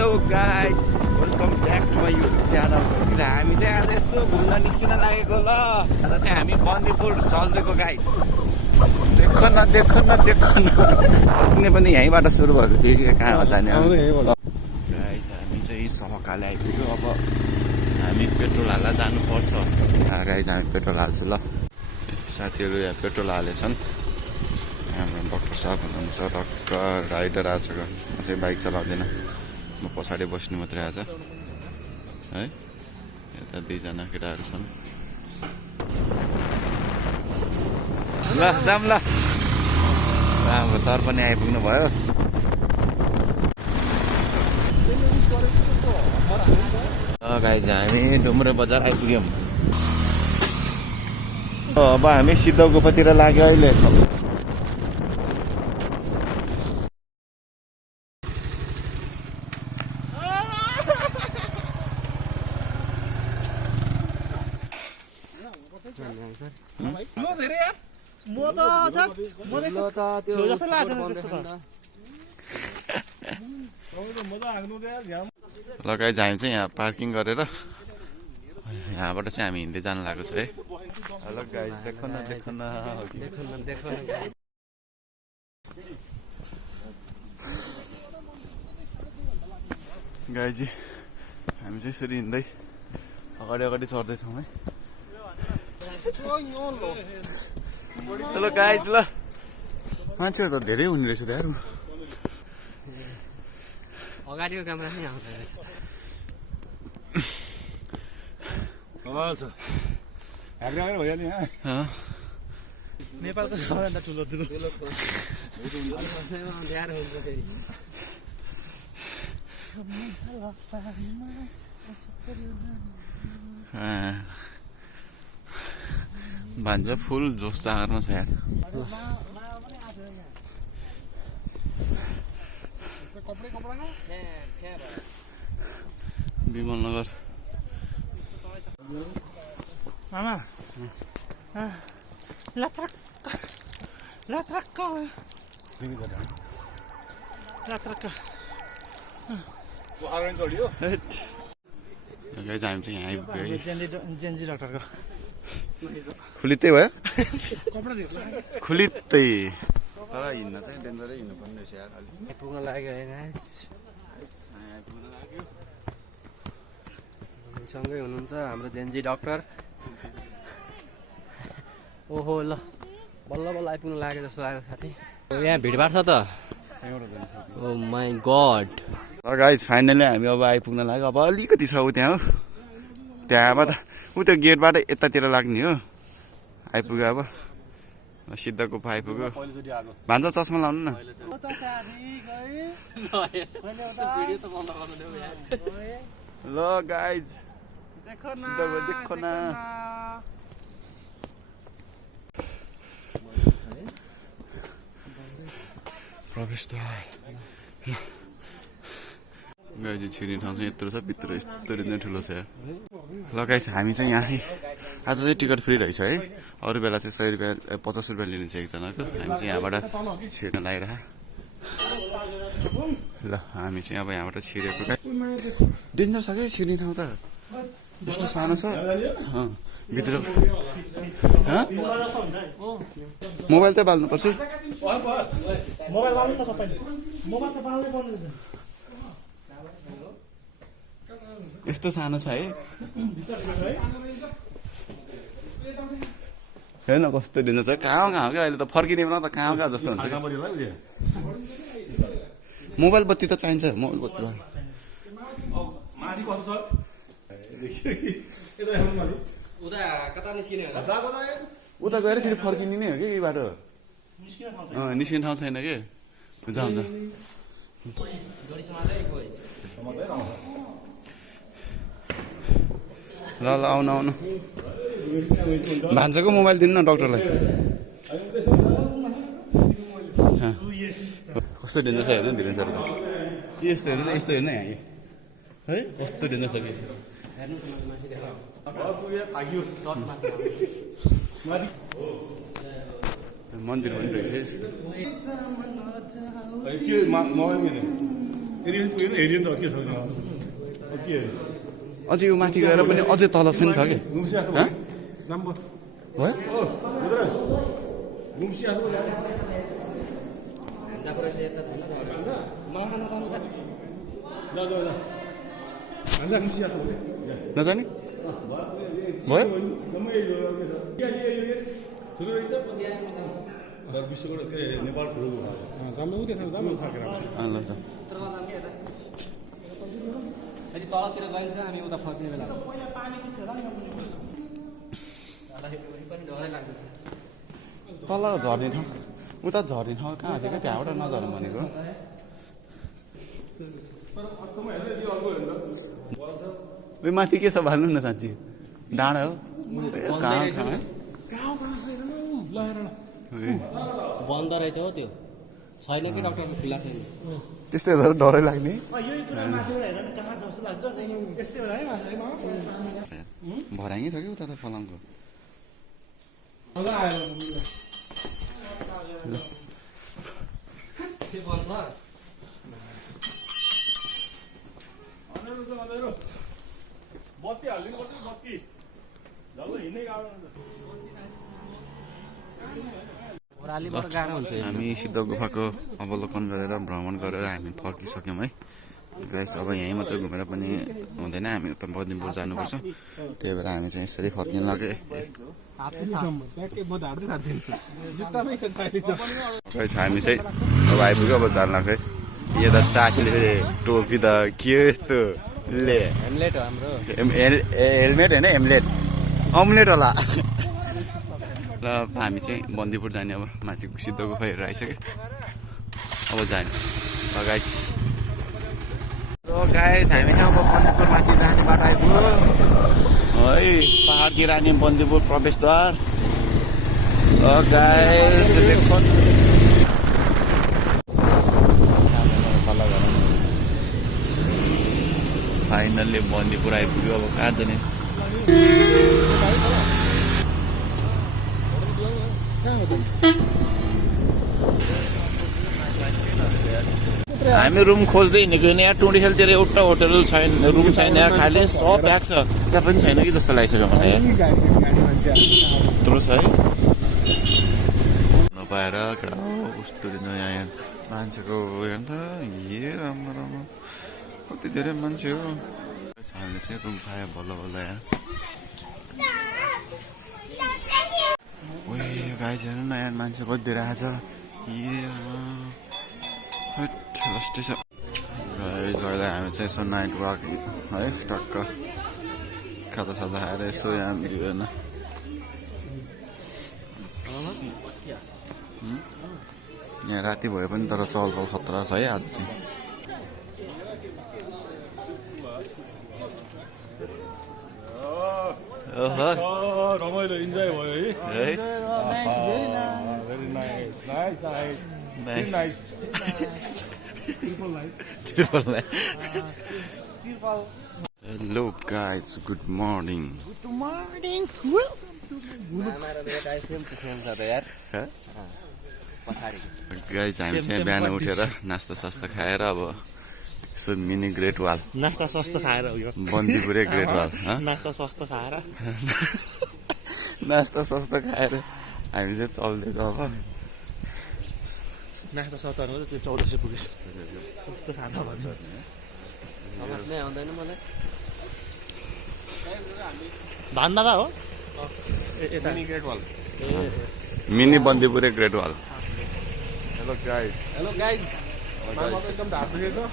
Hello guys, welcome back to my YouTube channel. हामी चाहिँ आज यसो घुम्न निस्किन लागेको ल। आज चाहिँ हामी बन्दीपुर चल्दिएको गाइज। देख न अस्ति नै पनि यहीँबाट सुरु भएको थियो कि कहाँ हो जाने गाइज। हामी चाहिँ सहकाले आइपुग्यो। अब हामी पेट्रोल हाल्दा जानुपर्छ। गाइज हामी पेट्रोल हाल्छु ल। साथीहरू यहाँ पेट्रोल हालेछन्। हाम्रो डक्टर साहब हुनुहुन्छ, डक्टर राइडर आज म चाहिँ बाइक चलाउँदिनँ, म पछाडि बस्नु मात्रै आज है। यता दुईजना केटाहरू छन्। ल जाम ल। हाम्रो सर पनि आइपुग्नु भयो। गाइज हामी डुम्रे बजार आइपुग्यौँ। अब हामी सिद्धौ गुफातिर लाग्यो अहिले। लगाइ हामी चाहिँ यहाँ पार्किङ गरेर यहाँबाट चाहिँ हामी हिँड्दै जानु लागेको छ है। हेलो गाइज, देखो न गाइजी, हामी चाहिँ यसरी हिँड्दै अगाडि चढ्दैछौँ है। हेलो गाइज, ल मान्छेहरू त धेरै हुने रहेछ यार। अगाडिको क्यामेरा नै आउँदैन रहेछ। भइहाल्यो यहाँ। नेपालको सबैभन्दा ठुलो भान्जा फुल जोस चाहरमा छ यार। विमल नगर मामा हामी चाहिँ यहाँ आइपुग्यो। जेन्जी डाक्टरको खुलितै भयो। खुलितै तर हिँड्न चाहिँ डेन्जरै हिँड्नुपर्ने रहेछ यार। आइपुग्न लाग्यो है गाइस। सँगै हुनुहुन्छ हाम्रो जेन्जी डाक्टर। ओहो ल, बल्ल आइपुग्न लाग्यो जस्तो लाग्यो साथी। यहाँ भिडभाड छ त। ओ माई गड। गाइस फाइनली हामी अब आइपुग्न लाग्यो। अब अलिकति छ ऊ त्यहाँ हो, त्यहाँबाट ऊ त्यो गेटबाट यतातिर लाग्ने हो। आइपुग्यो अब सिद्ध गुफा आइपुग्यो। भान्जा चस्मा लाउनु न। ल गाइज देखो न। प्रवेशद्वार गाइज छिर्ने ठाउँ चाहिँ यत्रो छ, भित्र यस्तो नै ठुलो छ। ल गाइज हामी चाहिँ यहाँ आज चाहिँ टिकट फ्री रहेछ है। अरू बेला चाहिँ 100 रुपियाँ 50 रुपियाँ लिन्छ एकजनाको। हामी चाहिँ यहाँबाट छिर्न लागिरह। ल हामी चाहिँ अब यहाँबाट छिरेको। डेन्जर छ क्या छिर्ने ठाउँ त। यस्तो सानो छ भित्र। मोबाइल त बाल्नुपर्छ। यस्तो सानो छ है। हेर्न कस्तो डेन्जर छ। कहाँ क्या अहिले त फर्किने बेला त कहाँ जस्तो हुन्छ। मोबाइल बत्ती त चाहिन्छ। मोबाइल बत्ती उता गएर फेरि फर्किने नै हो कि यही बाटो। निस्किने ठाउँ छैन कि। हुन्छ ल आउनु। भान्साको मोबाइल दिनु न डक्टरलाई। कस्तो डेन्जर छ हेर्नु धेरै सर। यस्तो हेर्नु हेर्नु यहाँ है कस्तो डेन्जर छ कि। मन्दिर पनि रहेछ। अझै यो माथि गएर पनि अझै तल पनि छ कि भयो? नजाने भयो? ल ल यदि तलतिर गइन्छ हामी उता फर्किने बेला पनि डरै लाग्दैछ तल झर्ने ठाउँ उता झर्ने ठाउँ कहाँ थियो क्या त्यहाँबाट नझर्नु भनेको उयो माथि के छ भन्नु न साँच्ची डाँडा हो कहाँ बन्द रहेछ हो त्यो छैन कि डाक्टर खुल्ला छैन त्यस्तै भएर डरै लाग्ने भराङ्गी छ कि उता त फलामको ओह्रालीबाट गाह्रो हुन्छ हामी सिद्ध गुफाको अवलोकन गरेर भ्रमण गरेर हामी फर्किसक्यौँ है गाइस अब यहीँ मात्रै घुमेर पनि हुँदैन हामी उता बद्नीपुर जानुपर्छ त्यही भएर हामी चाहिँ यसरी फर्किन लाग्यो हामी चाहिँ अब आइपुग्यो अब जान लाग्यो यो त साथीले टोपी त के हो यस्तो ले हेमलेट हो हाम्रो हेलमेट होइन हेमलेट अम्लेट होला ल हामी चाहिँ बन्दीपुर जाने अब माथि सिद्ध गुफा हेरेर आइसक्यो अब जाने गाइस हामी चाहिँ अब बन्दीपुर माथि जाने बाटो आइपुग्यो है पहाडतिर आने बन्दीपुर प्रवेशद्वार फाइनल्ली बन्दीपुर आइपुग्यो अब कहाँ जाने हामी रुम खोज्दै हिँडेको यहाँ टुँडिखेलतिर एउटा होटल छैन रुम छैन यहाँ खाली सब प्याक छ त्यहाँ पनि छैन कि जस्तो लागिसक्यो मलाई यत्रो छ है नपाएर कस्तो यहाँ मान्छेको हेर्नु त राम्रो राम्रो कति धेरै मान्छे हो हामीले चाहिँ रुम पायो बल्ल बल्ल यहाँ गाइस हेर्नु न यहाँ मान्छे कति धेरै आएछ अहिले हामी चाहिँ यसो नाइट वाक है टक्क खाजा साजा खाएर यसो यहाँ दिएन यहाँ राति भए पनि तर चहल पहल खतरा छ है आज चाहिँ रमाइलो इन्जोय भयो है Hello guys, good morning. Good morning. Guys, हामी चाहिँ बिहान उठेर नास्ता सास्ता खाएर अब यसो मिनी ग्रेट वाल नास्ता सस्तो खाएर हो यो बन्दीपुरै ग्रेट वाल नास्ता सस्तो खाएर नास्ता सस्तो खाएर हामी चाहिँ चल्दिएको अब नास्ता सस्तो चाहिँ 1400 पुग्यो सस्तो खाना भन्नु समझमै आउँदैन मलाई भन्दा त हो मिनी ग्रेट वाल मिनी बन्दीपुरै ग्रेट वाल हेलो गाइज मामाको एकदम ढाड दुखेको छ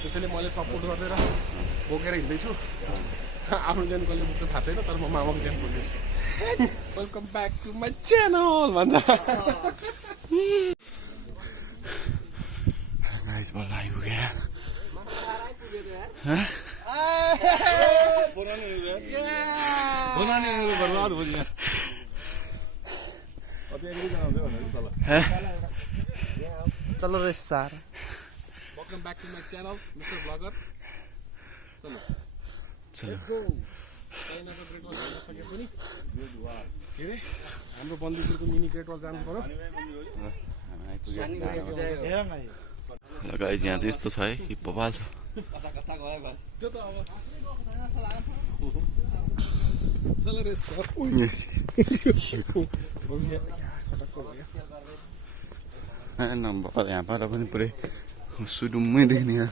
त्यसैले मैले सपोर्ट गरेर बोकेर हिँड्दैछु आफ्नो ज्यान कसले पुग्छ थाहा छैन तर म मामाको ज्यान पुग्दैछु welcome back to my channel भन्छ गाइज बल्ल आइपुगेर बर्बाद हो यहाँ चलो रे सार welcome back to my channel mister blogger चलो चलो चाइनाको ग्रेट वाल जान सके पनि के अरे हाम्रो बन्दीपुरको मिनी ग्रेट वाल जानु पर्यो हेर न गाइज यहाँ चाहिँ यस्तो छ है हिप्पो पाल्छ त्यो त अब चल रे सर यहाँबाट पनि पुरै सुडुम्मै देख्ने यहाँ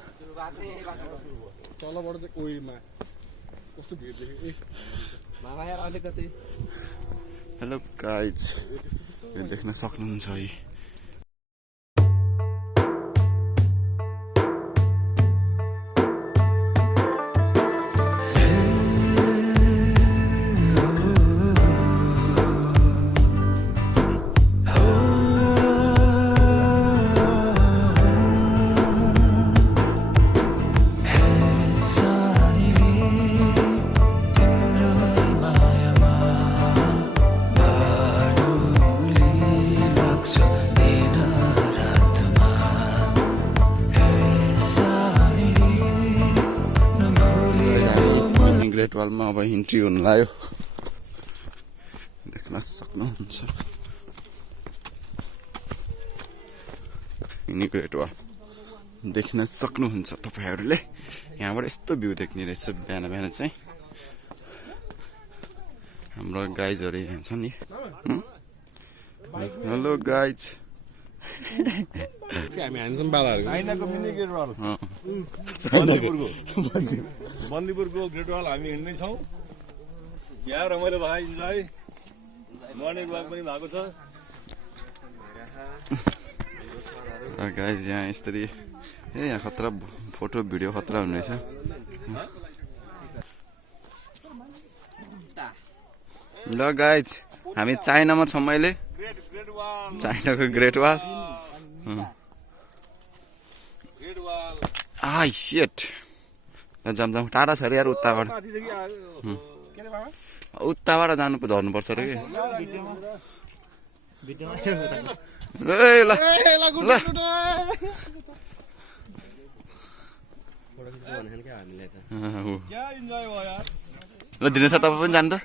तलबाट चाहिँ ओइमा कस्तो भिड देख्यो ए मामा यार अलिकति हेलो गाइज यो देख्न सक्नुहुन्छ है ग्रेट वालमा अब इन्ट्री हुन लाग्यो देख्न सक्नुहुन्छ मिनी ग्रेट वाल देख्न सक्नुहुन्छ तपाईहरूले यहाँबाट यस्तो भ्यू देख्ने रहेछ बिहान बिहान चाहिँ हाम्रो गाइजहरू यहाँ छ नि हेलो गाइज हामी ह्यान्डसम बालाहरु चाइनाको मिनी ग्रेट वाल बन्दीपुरको ग्रेट वाल हामी हिँड्दै छौँ यहाँ रमाइलो भयो इन्जोय मर्निङ वाक पनि भएको छ गाइज यहाँ यसरी ए यहाँ खतरा फोटो भिडियो खतरा हुने रहेछ ल गाइज हामी चाइनामा छौँ अहिले चाइनाको ग्रेट वाल आई शिट जाम टाढा छ अरे यार उताबाट उताबाट झर्नुपर्छ अरे कि ल दिनेश तपाईँ पनि जानु त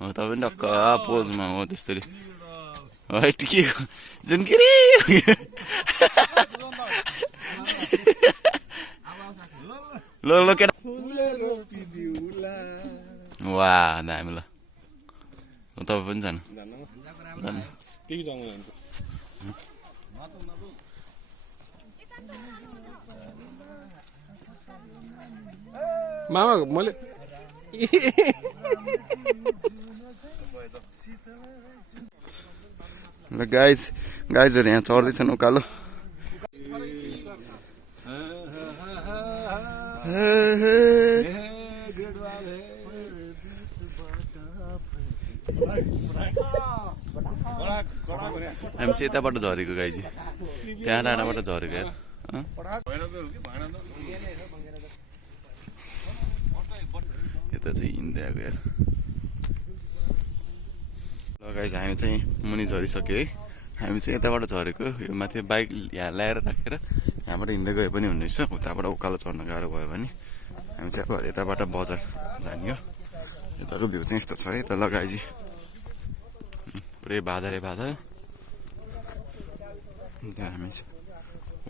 हो तपाईँ पनि ढक्क पोजमा हो त्यस्तरी के जुन के ल ल केटा वा दामी ल तपाईँ पनि जानु मामा मैले ल गाइजहरू यहाँ चढ्दैछन् उकालो हामी चाहिँ यताबाट झरेको गाइजी त्यहाँ डाँडाबाट झरेको यार यता चाहिँ हिँड्दै आएको यार ल गाइज हामी चाहिँ मुनि झरिसक्यो है हामी चाहिँ यताबाट झरेको यो माथि बाइक यहाँ ल्याएर राखेर यहाँबाट हिँड्दै गए पनि हुनेछ उताबाट उकालो चढ्न गाह्रो भयो भने हामी चाहिँ अब यताबाट बजार जाने हो यताको भ्यू चाहिँ यस्तो छ है त ल गाइजी पुरै बादल हामी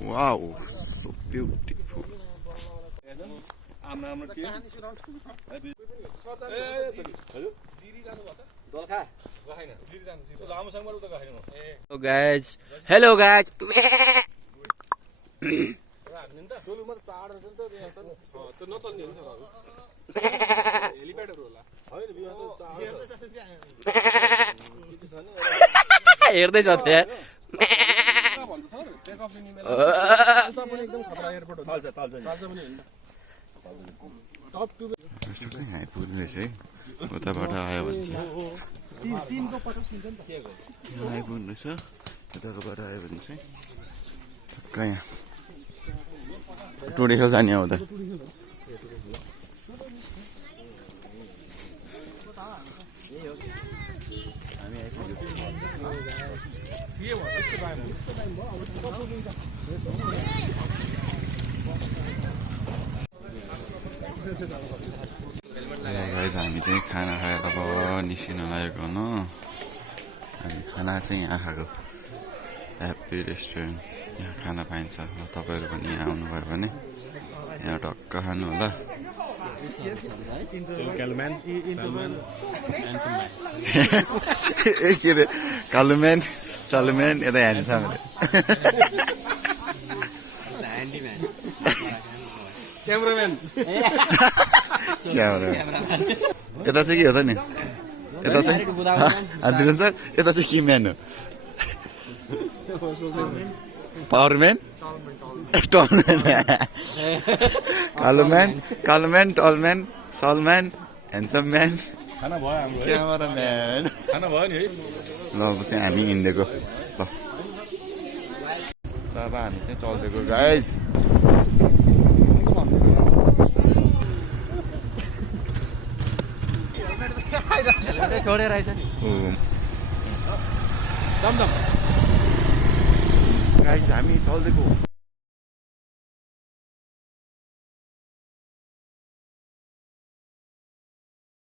wow so beautiful hello guys हेर्दैछ आइपुग्ने रहेछ है उताबाट आयो भने चाहिँ आइपुग्नु रहेछ यताकोबाट आयो भने चाहिँ कहाँ टोडी खेल जाने आउँदा हामी चाहिँ खाना खाएर अब निस्किन लागेको न हामी खाना चाहिँ यहाँ खाएको ह्याप्पी रेस्टुरेन्ट यहाँ खाना पाइन्छ तपाईँहरू पनि यहाँ आउनुभयो भने यहाँ टक्क खानु होला के अरे कालुमेन सलुमेन यता ह्यान्डसम क्यामराम्यान यता चाहिँ के हो त नि यता चाहिँ दिनु सर यता चाहिँ के म्यान हो पावरम्यान टलम्यान कालुम्यान टलम्यान सलम्यान ह्यान्डसम म्यान खाना भयो हाम्रो है क्यामराम्यान खाना भयो नि है ल अब चाहिँ हामी हिँडेको ल अब हामी चाहिँ चल्देको गाइज छोडेर आइछ नि गाइज हामी चल्देको